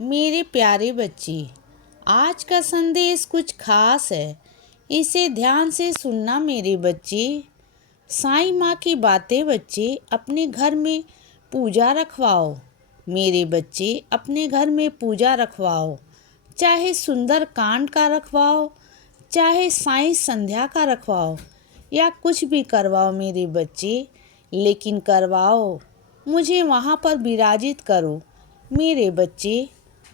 मेरे प्यारे बच्चे, आज का संदेश कुछ खास है। इसे ध्यान से सुनना मेरे बच्चे। साईं माँ की बातें बच्चे अपने घर में पूजा रखवाओ। मेरे बच्चे अपने घर में पूजा रखवाओ, चाहे सुंदर कांड का रखवाओ, चाहे साईं संध्या का रखवाओ, या कुछ भी करवाओ मेरे बच्चे, लेकिन करवाओ। मुझे वहाँ पर विराजित करो मेरे बच्चे।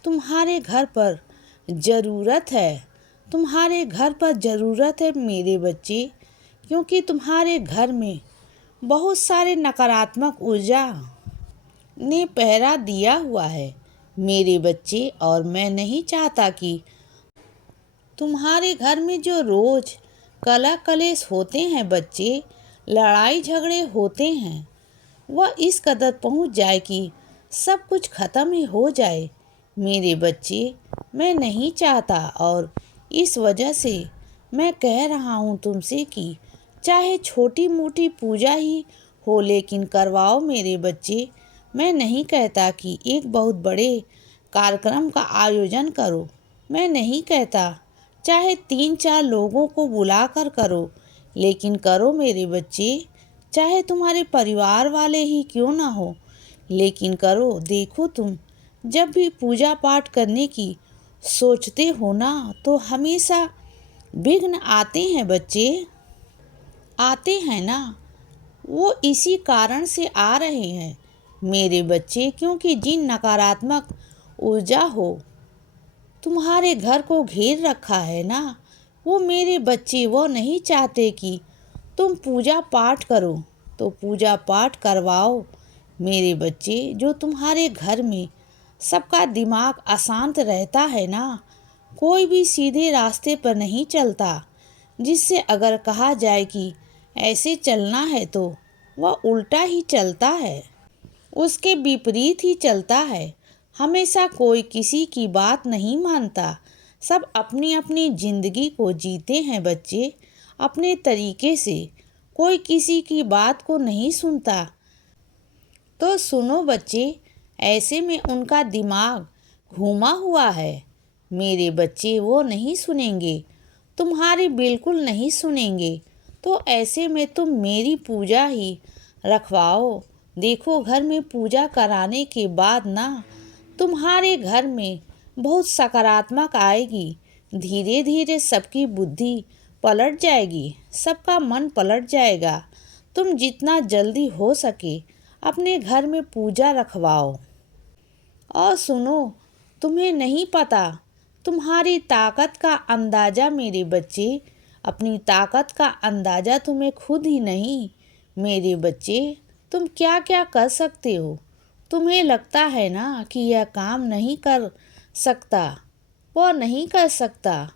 तुम्हारे घर पर ज़रूरत है, तुम्हारे घर पर ज़रूरत है मेरे बच्चे, क्योंकि तुम्हारे घर में बहुत सारे नकारात्मक ऊर्जा ने पहरा दिया हुआ है मेरे बच्चे। और मैं नहीं चाहता कि तुम्हारे घर में जो रोज़ कलह कलेश होते हैं बच्चे, लड़ाई झगड़े होते हैं, वह इस कदर पहुंच जाए कि सब कुछ ख़त्म ही हो जाए मेरे बच्चे। मैं नहीं चाहता, और इस वजह से मैं कह रहा हूँ तुमसे कि चाहे छोटी मोटी पूजा ही हो, लेकिन करवाओ मेरे बच्चे। मैं नहीं कहता कि एक बहुत बड़े कार्यक्रम का आयोजन करो, मैं नहीं कहता चाहे 3-4 लोगों को बुलाकर करो, लेकिन करो मेरे बच्चे। चाहे तुम्हारे परिवार वाले ही क्यों ना हो, लेकिन करो। देखो, तुम जब भी पूजा पाठ करने की सोचते हो ना, तो हमेशा विघ्न आते हैं बच्चे, आते हैं ना। वो इसी कारण से आ रहे हैं मेरे बच्चे, क्योंकि जिन नकारात्मक ऊर्जा हो तुम्हारे घर को घेर रखा है ना, वो मेरे बच्चे वो नहीं चाहते कि तुम पूजा पाठ करो। तो पूजा पाठ करवाओ मेरे बच्चे। जो तुम्हारे घर में सबका दिमाग अशांत रहता है ना, कोई भी सीधे रास्ते पर नहीं चलता, जिससे अगर कहा जाए कि ऐसे चलना है तो वह उल्टा ही चलता है, उसके विपरीत ही चलता है। हमेशा कोई किसी की बात नहीं मानता, सब अपनी अपनी जिंदगी को जीते हैं बच्चे, अपने तरीके से। कोई किसी की बात को नहीं सुनता। तो सुनो बच्चे, ऐसे में उनका दिमाग घूमा हुआ है मेरे बच्चे, वो नहीं सुनेंगे, तुम्हारी बिल्कुल नहीं सुनेंगे। तो ऐसे में तुम मेरी पूजा ही रखवाओ। देखो, घर में पूजा कराने के बाद ना तुम्हारे घर में बहुत सकारात्मक आएगी। धीरे धीरे सबकी बुद्धि पलट जाएगी, सबका मन पलट जाएगा। तुम जितना जल्दी हो सके अपने घर में पूजा रखवाओ। और सुनो, तुम्हें नहीं पता तुम्हारी ताकत का अंदाज़ा मेरे बच्चे, अपनी ताकत का अंदाज़ा तुम्हें खुद ही नहीं मेरे बच्चे। तुम क्या क्या कर सकते हो। तुम्हें लगता है ना कि यह काम नहीं कर सकता, वह नहीं कर सकता।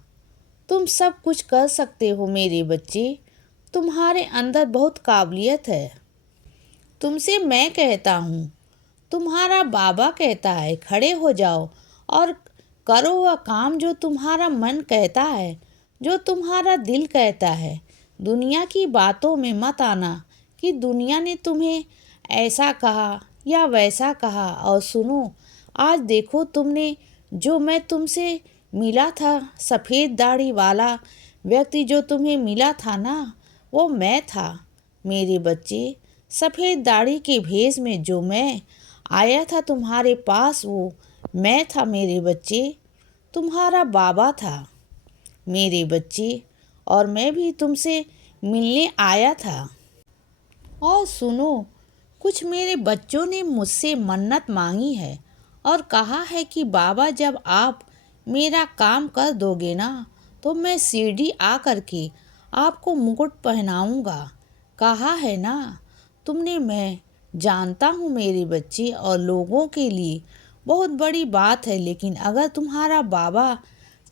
तुम सब कुछ कर सकते हो मेरे बच्चे। तुम्हारे अंदर बहुत काबिलियत है। तुमसे मैं कहता हूँ, तुम्हारा बाबा कहता है, खड़े हो जाओ और करो वह काम जो तुम्हारा मन कहता है, जो तुम्हारा दिल कहता है। दुनिया की बातों में मत आना कि दुनिया ने तुम्हें ऐसा कहा या वैसा कहा। और सुनो, आज देखो, तुमने जो मैं तुमसे मिला था, सफ़ेद दाढ़ी वाला व्यक्ति जो तुम्हें मिला था ना, वो मैं था मेरे बच्चे। सफ़ेद दाढ़ी के भेष में जो मैं आया था तुम्हारे पास, वो मैं था मेरे बच्चे, तुम्हारा बाबा था मेरे बच्चे। और मैं भी तुमसे मिलने आया था। और सुनो, कुछ मेरे बच्चों ने मुझसे मन्नत मांगी है और कहा है कि बाबा, जब आप मेरा काम कर दोगे ना, तो मैं शिरडी आ कर के आपको मुकुट पहनाऊंगा। कहा है ना तुमने। मैं जानता हूँ मेरे बच्चे, और लोगों के लिए बहुत बड़ी बात है, लेकिन अगर तुम्हारा बाबा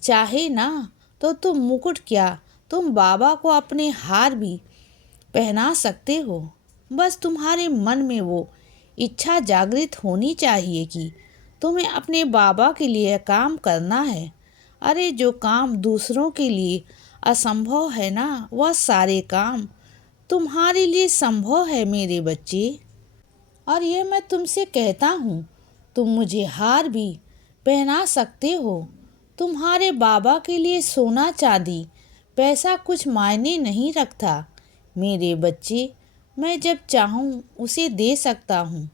चाहे ना, तो तुम मुकुट क्या, तुम बाबा को अपने हार भी पहना सकते हो। बस तुम्हारे मन में वो इच्छा जागृत होनी चाहिए कि तुम्हें अपने बाबा के लिए काम करना है। अरे, जो काम दूसरों के लिए असंभव है ना, वह सारे काम तुम्हारे लिए संभव है मेरे बच्चे। और ये मैं तुमसे कहता हूँ, तुम मुझे हार भी पहना सकते हो। तुम्हारे बाबा के लिए सोना चांदी पैसा कुछ मायने नहीं रखता मेरे बच्चे। मैं जब चाहूँ उसे दे सकता हूँ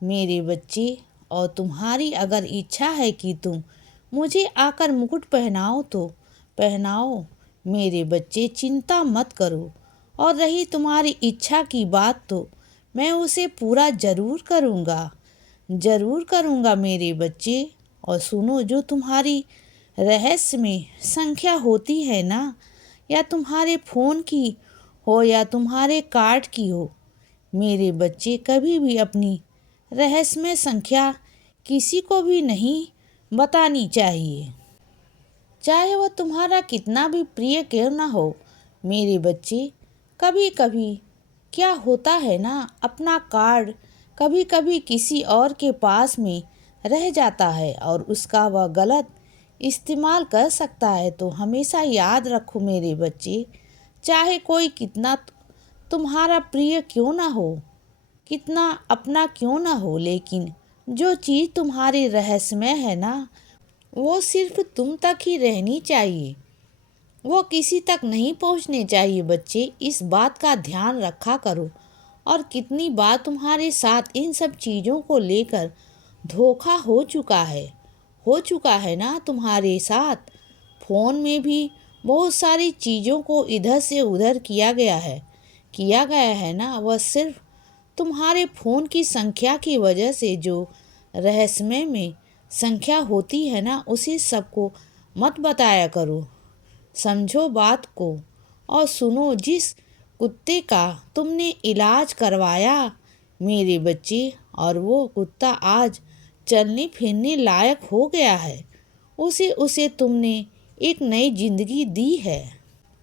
मेरे बच्चे। और तुम्हारी अगर इच्छा है कि तुम मुझे आकर मुकुट पहनाओ तो पहनाओ मेरे बच्चे, चिंता मत करो। और रही तुम्हारी इच्छा की बात तो मैं उसे पूरा ज़रूर करूँगा मेरे बच्चे। और सुनो, जो तुम्हारी रहस्य में संख्या होती है ना, या तुम्हारे फ़ोन की हो या तुम्हारे कार्ड की हो मेरे बच्चे, कभी भी अपनी रहस्यमय संख्या किसी को भी नहीं बतानी चाहिए, चाहे वह तुम्हारा कितना भी प्रिय क्यों ना हो मेरे बच्चे। कभी कभी क्या होता है ना, अपना कार्ड कभी कभी किसी और के पास में रह जाता है और उसका वह गलत इस्तेमाल कर सकता है। तो हमेशा याद रखो मेरे बच्चे, चाहे कोई कितना तुम्हारा प्रिय क्यों ना हो, कितना अपना क्यों ना हो, लेकिन जो चीज़ तुम्हारी रहस्यमय है ना, वो सिर्फ तुम तक ही रहनी चाहिए, वो किसी तक नहीं पहुंचने चाहिए बच्चे। इस बात का ध्यान रखा करो। और कितनी बार तुम्हारे साथ इन सब चीज़ों को लेकर धोखा हो चुका है ना तुम्हारे साथ। फ़ोन में भी बहुत सारी चीज़ों को इधर से उधर किया गया है ना, वह सिर्फ तुम्हारे फ़ोन की संख्या की वजह से। जो रहस्यमय में संख्या होती है ना, उसी सबको मत बताया करो, समझो बात को। और सुनो, जिस कुत्ते का तुमने इलाज करवाया मेरे बच्चे, और वो कुत्ता आज चलने फिरने लायक हो गया है, उसे तुमने एक नई जिंदगी दी है।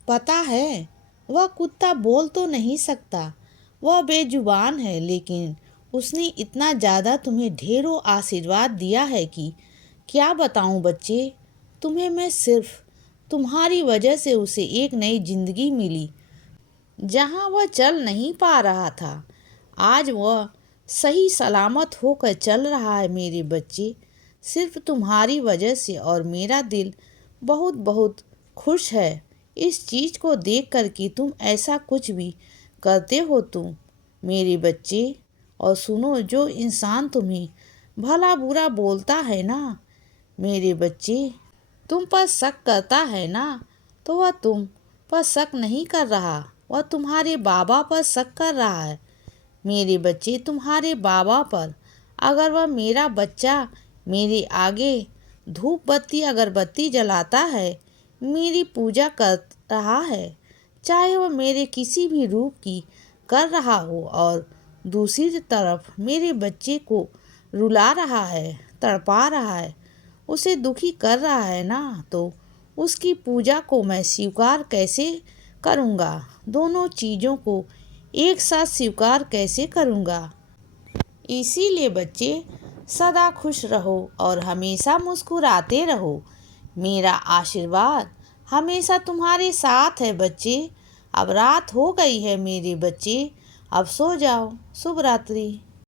पता है, वह कुत्ता बोल तो नहीं सकता, वह बेजुबान है, लेकिन उसने इतना ज़्यादा तुम्हें ढेरों आशीर्वाद दिया है कि क्या बताऊं बच्चे तुम्हें। मैं सिर्फ तुम्हारी वजह से उसे एक नई जिंदगी मिली। जहां वह चल नहीं पा रहा था, आज वह सही सलामत होकर चल रहा है मेरे बच्चे, सिर्फ तुम्हारी वजह से। और मेरा दिल बहुत बहुत खुश है इस चीज़ को देख कर कि तुम ऐसा कुछ भी करते हो तुम मेरे बच्चे। और सुनो, जो इंसान तुम्हें भला बुरा बोलता है ना मेरे बच्चे, तुम पर शक करता है ना, तो वह तुम पर शक नहीं कर रहा, वह तुम्हारे बाबा पर शक कर रहा है मेरे बच्चे, तुम्हारे बाबा पर। अगर वह मेरा बच्चा मेरे आगे धूप बत्ती अगरबत्ती जलाता है, मेरी पूजा कर रहा है, चाहे वह मेरे किसी भी रूप की कर रहा हो, और दूसरी तरफ मेरे बच्चे को रुला रहा है, तड़पा रहा है, उसे दुखी कर रहा है ना, तो उसकी पूजा को मैं स्वीकार कैसे करूँगा? दोनों चीज़ों को एक साथ स्वीकार कैसे करूँगा? इसीलिए बच्चे, सदा खुश रहो और हमेशा मुस्कुराते रहो। मेरा आशीर्वाद हमेशा तुम्हारे साथ है बच्चे। अब रात हो गई है मेरे बच्चे, अब सो जाओ। शुभ रात्रि।